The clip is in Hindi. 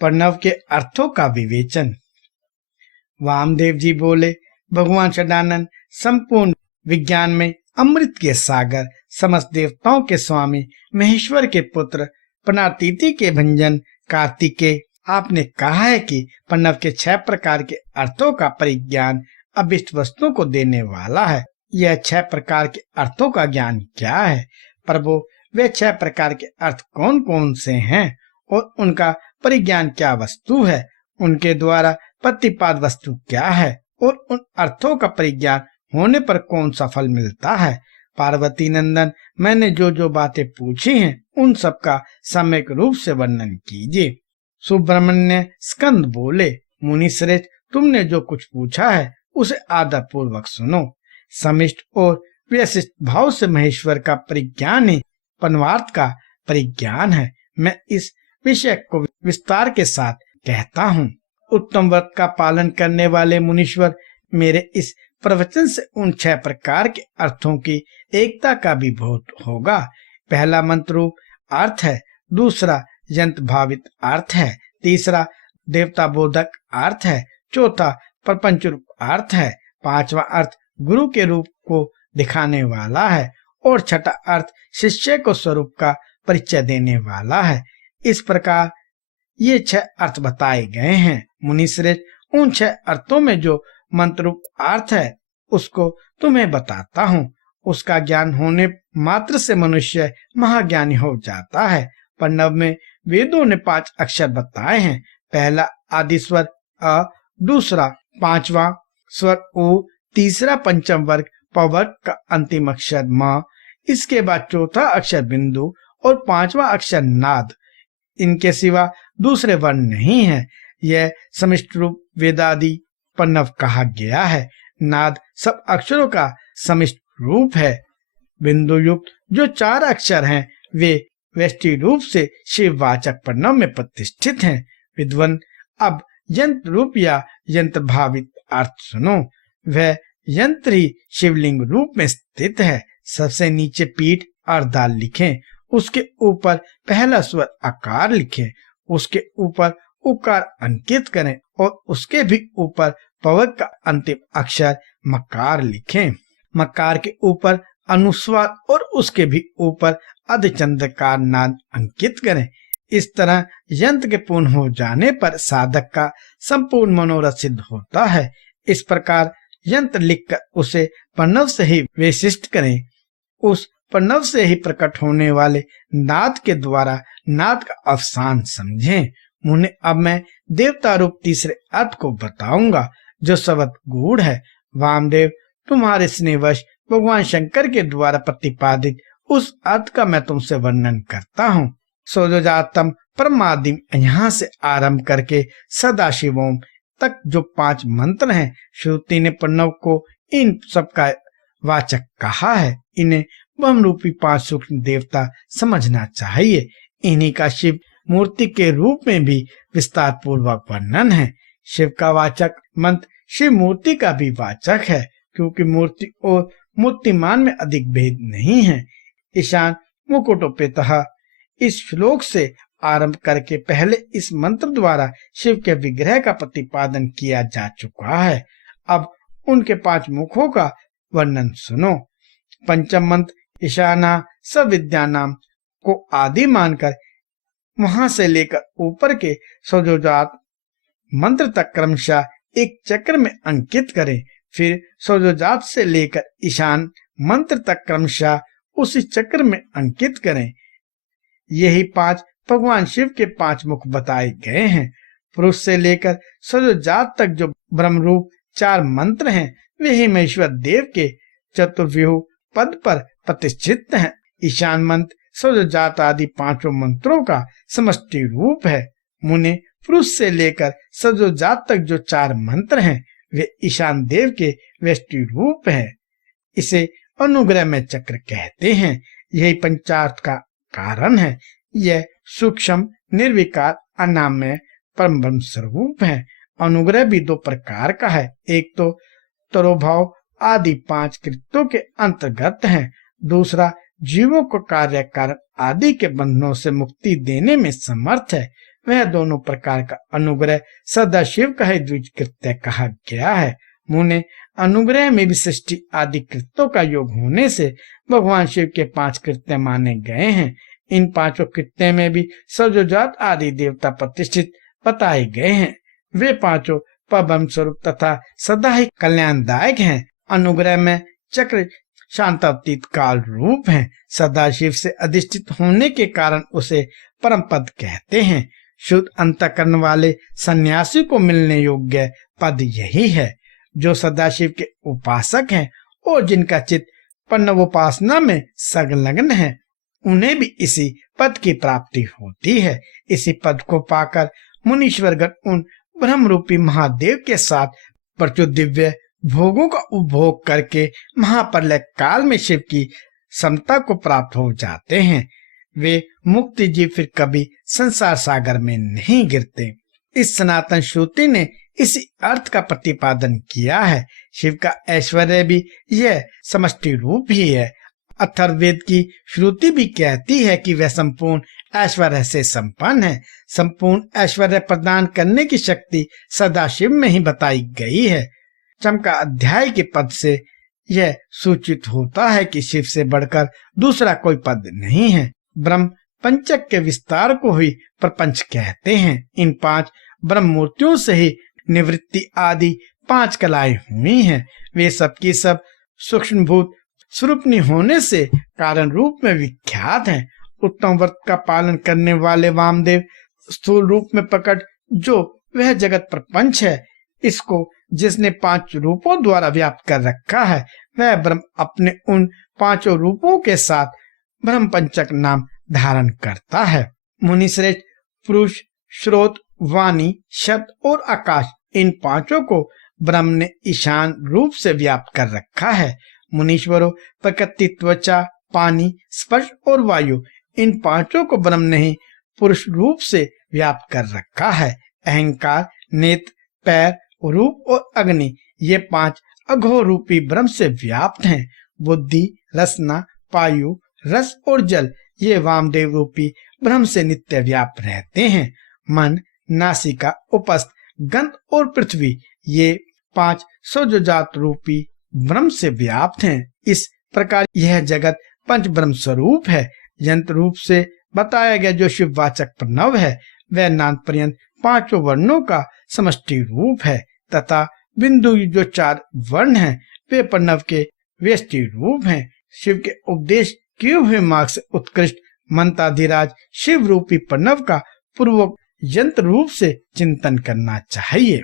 प्रणव के अर्थों का विवेचन। वामदेव जी बोले, भगवान सदानंद संपूर्ण विज्ञान में अमृत के सागर, समस्त देवताओं के स्वामी, महेश्वर के पुत्र, प्रणतिति के भंजन कार्तिकेय, आपने कहा है कि प्रणव के 6 प्रकार के अर्थों का परिज्ञान अभिष्ट वस्तुओं को देने वाला है। यह 6 प्रकार के अर्थों का ज्ञान क्या है? प्रभु, वे 6 प्रकार के अर्थ कौन कौन से हैं और उनका परिज्ञान क्या वस्तु है? उनके द्वारा प्रतिपाद वस्तु क्या है और उन अर्थों का परिज्ञान होने पर कौन सा फल मिलता है? पार्वती नंदन, मैंने जो जो बातें पूछी हैं उन सब का सम्यक रूप से वर्णन कीजिए। सुब्रमण्य स्कंद बोले, मुनि श्रेष्ठ, तुमने जो कुछ पूछा है उसे आदर पूर्वक सुनो। समिष्ट और व्यशिष्ट भाव से महेश्वर का परिज्ञान ही पन्वार्थ का परिज्ञान है। मैं इस विषय को विस्तार के साथ कहता हूँ। उत्तम व्रत का पालन करने वाले मुनीश्वर, मेरे इस प्रवचन से उन 6 प्रकार के अर्थों की एकता का भी बोध होगा। पहला मंत्र रूप अर्थ है, दूसरा यंत्र भावित अर्थ है, तीसरा देवता बोधक अर्थ है, चौथा प्रपंच रूप अर्थ है, पांचवा अर्थ गुरु के रूप को दिखाने वाला है और छठा अर्थ शिष्य को स्वरूप का परिचय देने वाला है। इस प्रकार ये 6 अर्थ बताए गए हैं। मुनि श्रेष्ठ, उन 6 अर्थों में जो मंत्र रूप अर्थ है उसको तुम्हें बताता हूँ। उसका ज्ञान होने मात्र से मनुष्य महाज्ञानी हो जाता है। प्रणव में वेदों ने 5 अक्षर बताए हैं। पहला आदि स्वर अ, दूसरा 5वां स्वर उ, तीसरा पंचम वर्ग पवर्ग का अंतिम अक्षर म, इसके बाद चौथा अक्षर बिंदु और 5वां अक्षर नाद। इनके सिवा दूसरे वर्ण नहीं है। यह समिष्ट रूप वेदादि प्रणव कहा गया है। नाद सब अक्षरों का समिष्ट रूप है। बिंदु युक्त जो 4 अक्षर हैं वे व्यष्टि रूप से शिववाचक प्रणव में प्रतिष्ठित हैं। विद्वान, अब यंत्र रूप या यंत्र भावित अर्थ सुनो। वह यंत्र ही शिवलिंग रूप में स्थित है। सबसे नीचे पीठ और दाल लिखें, उसके ऊपर पहला स्वर आकार लिखें, उसके ऊपर उकार अंकित करें और उसके भी ऊपर पवर्ग का अंतिम अक्षर मकार लिखें। मकार के ऊपर अनुस्वार और उसके भी ऊपर अर्धचंद्रकार नाद अंकित करें। इस तरह यंत्र के पूर्ण हो जाने पर साधक का संपूर्ण मनोरथ सिद्ध होता है। इस प्रकार यंत्र लिखकर उसे प्रणव से ही विशिष्ट करें। उस प्रणव से ही प्रकट होने वाले नाद के द्वारा नाद का अवसान समझें। मुने, अब मैं देवता रूप तीसरे अर्थ को बताऊंगा जो सबद गूढ़ है। वामदेव, तुम्हारे स्नेहवश भगवान शंकर के द्वारा प्रतिपादित उस अर्थ का मैं तुमसे वर्णन करता हूँ। सौजजातम परमादिम यहाँ से आरंभ करके सदाशिवोम तक जो 5 मंत्र हैं, श्रुति ने प्रणव को इन सब का वाचक कहा है। इन्हें ब्रह्म रूपी 5 सूक्ष्म देवता समझना चाहिए। इन्हीं का शिव मूर्ति के रूप में भी विस्तार पूर्वक वर्णन है। शिव का वाचक मंत्र शिव मूर्ति का भी वाचक है, क्योंकि मूर्ति और मूर्तिमान में अधिक भेद नहीं है। ईशान मुकुटोपेतः इस श्लोक से आरंभ करके पहले इस मंत्र द्वारा शिव के विग्रह का प्रतिपादन किया जा चुका है। अब उनके 5 मुखों का वर्णन सुनो। पंचम मंत्र ईशाना सविद्यानाम को आदि मानकर वहां से लेकर ऊपर के सौजोजात मंत्र तक क्रमशः एक चक्र में अंकित करें। फिर सौजोजात से लेकर ईशान मंत्र तक क्रमशः उसी चक्र में अंकित करें। यही 5 भगवान शिव के 5 मुख बताए गए हैं। पुरुष से लेकर सौजोजात तक जो ब्रह्म रूप 4 मंत्र हैं, वे ही महेश्वर देव के चतुर्व्यूह पद पर प्रतिष्ठित हैं। ईशान मंत्र सौजोजात आदि 5 मंत्रों का समष्टि रूप है। मुने, पुरुष से लेकर सौजोजात तक जो 4 मंत्र हैं, वे ईशान देव के व्यष्टि रूप है। इसे अनुग्रह में चक्र कहते हैं। यही पंचार्थ का कारण है। यह सूक्ष्म निर्विकार अनामय परम ब्रह्म स्वरूप है। अनुग्रह भी 2 प्रकार का है। एक तो तरोभाव आदि 5 कृत्यों के अंतर्गत है, दूसरा जीवों को कार्य कारण आदि के बंधनों से मुक्ति देने में समर्थ है। वह दोनों प्रकार का अनुग्रह सदाशिव का ही द्विज कृत्य कहा गया है। मुने अनुग्रह में भी सृष्टि आदि कृत्यों का योग होने से भगवान शिव के 5 कृत्य माने गए हैं। इन 5 कृत्य में भी सजोजात आदि देवता प्रतिष्ठित बताए गए हैं। वे 5 परब्रह्म स्वरूप तथा सदा ही कल्याणदायक हैं। अनुग्रह में चक्र शांतातीत काल रूप है। सदाशिव से अधिष्ठित होने के कारण उसे परम पद कहते हैं। शुद्ध अंतःकरण वाले सन्यासी को मिलने योग्य पद यही है। जो सदाशिव के उपासक हैं और जिनका चित्त पन्नवोपासना में संलग्न है, उन्हें भी इसी पद की प्राप्ति होती है। इसी पद को पाकर मुनीश्वरगण उन ब्रह्म रूपी महादेव के साथ प्रचुर दिव्य भोगों का उपभोग करके महाप्रलय काल में शिव की समता को प्राप्त हो जाते हैं। वे मुक्ति जीव फिर कभी संसार सागर में नहीं गिरते। इस सनातन श्रुति ने इसी अर्थ का प्रतिपादन किया है। शिव का ऐश्वर्य भी यह समष्टि रूप ही है। अथर्ववेद की श्रुति भी कहती है कि वह संपूर्ण ऐश्वर्य से संपन्न है। संपूर्ण ऐश्वर्य प्रदान करने की शक्ति सदाशिव में ही बताई गई है। चमका अध्याय के पद से यह सूचित होता है कि शिव से बढ़कर दूसरा कोई पद नहीं है। ब्रह्म पंचक के विस्तार को ही प्रपंच कहते हैं। इन 5 ब्रह्म मूर्तियों से ही निवृत्ति आदि 5 कलाएं हुई हैं। वे सबकी सब सूक्ष्मभूत स्वरूपनी होने से कारण रूप में विख्यात हैं। उत्तम व्रत का पालन करने वाले वामदेव स्थूल रूप में प्रकट जो वह जगत प्रपंच है, इसको जिसने 5 रूपों द्वारा व्याप्त कर रखा है, वह ब्रह्म अपने उन 5 रूपों के साथ ब्रह्म पंचक नाम धारण करता है। मुनि श्रेष्ठ पुरुष, श्रोत, वाणी, शब्द और आकाश, इन 5 को ब्रह्म ने ईशान रूप से व्याप्त कर रखा है। मुनीश्वरों, प्रकृति, त्वचा, पानी, स्पर्श और वायु, इन 5 को ब्रह्म ने ही पुरुष रूप से व्याप्त कर रखा है। अहंकार, नेत्र, पैर, रूप और अग्नि, ये 5 अघोर रूपी ब्रह्म से व्याप्त हैं। बुद्धि, रसना, पायु, रस और जल, ये वामदेव रूपी ब्रह्म से नित्य व्याप्त रहते हैं। मन, नासिका, उपस्थ, गंध और पृथ्वी, ये 5 सजोजात रूपी ब्रह्म से व्याप्त हैं। इस प्रकार यह जगत पंच ब्रह्म स्वरूप है। यंत्र रूप से बताया गया जो शिववाचक प्रणव है, वह नाद पर्यंत 5 वर्णों का समष्टि रूप है तथा बिंदु जो 4 वर्ण हैं, वे प्रणव के व्यष्टि रूप हैं। शिव के उपदेश किए हुए मार्ग से उत्कृष्ट मंत्राधिराज शिव रूपी प्रणव का पूर्वक यंत्र रूप से चिंतन करना चाहिए।